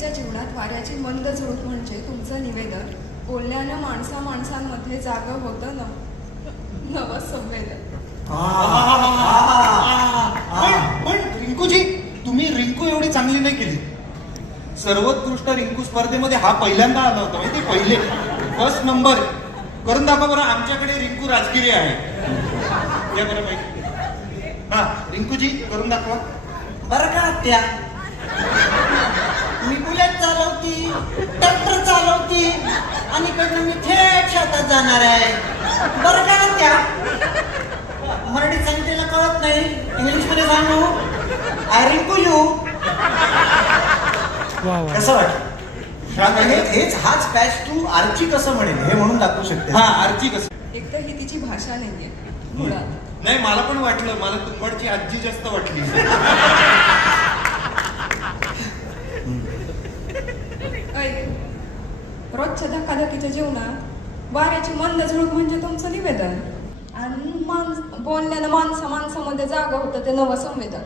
तिच्या जीवनात वाऱ्याची मंद झुळूक म्हणजे तुमचं निवेदन. बोलण्यानं माणसांमध्ये जागं होतं नवं संवेदन. पण रिंकूजी, तुम्ही रिंकू एवढी चांगली नाही केली. सर्वोत्कृष्ट रिंकू स्पर्धेमध्ये हा पहिल्यांदा आला होता माहिती, पहिले फर्स्ट नंबर. करून दाखवा बरं, आमच्याकडे रिंकू राजगिरी आहे. या बरं माहिती. हा रिंकूजी करून दाखवा बरं का त्या. मी बुलेट चालवती, ट्रॅक्टर चालवती आणि इकडनं मी थेट शेतात जाणार आहे. बरं का त्या. मराठीत सांगितलेलं कळत नाही, इंग्लिश मध्ये सांगू. I Rinku you. कसं वाटतं? हेच हाच पॅच तू आर्ची कसं म्हणेल हे म्हणून दाखवू शकते. हा आरची कसं. एक तर ही तिची भाषा नाहीये मुळात. नाही, मला पण वाटलं, मला तुंबडची आजी जास्त वाटली. रोजच्या धकाधकीच्या जीवनात वाऱ्याची मंद झुळूक म्हणजे तुमचं निवेदन. आणि बोलण्यानं माणसामध्ये जागा होतं ते नवं संवेदन.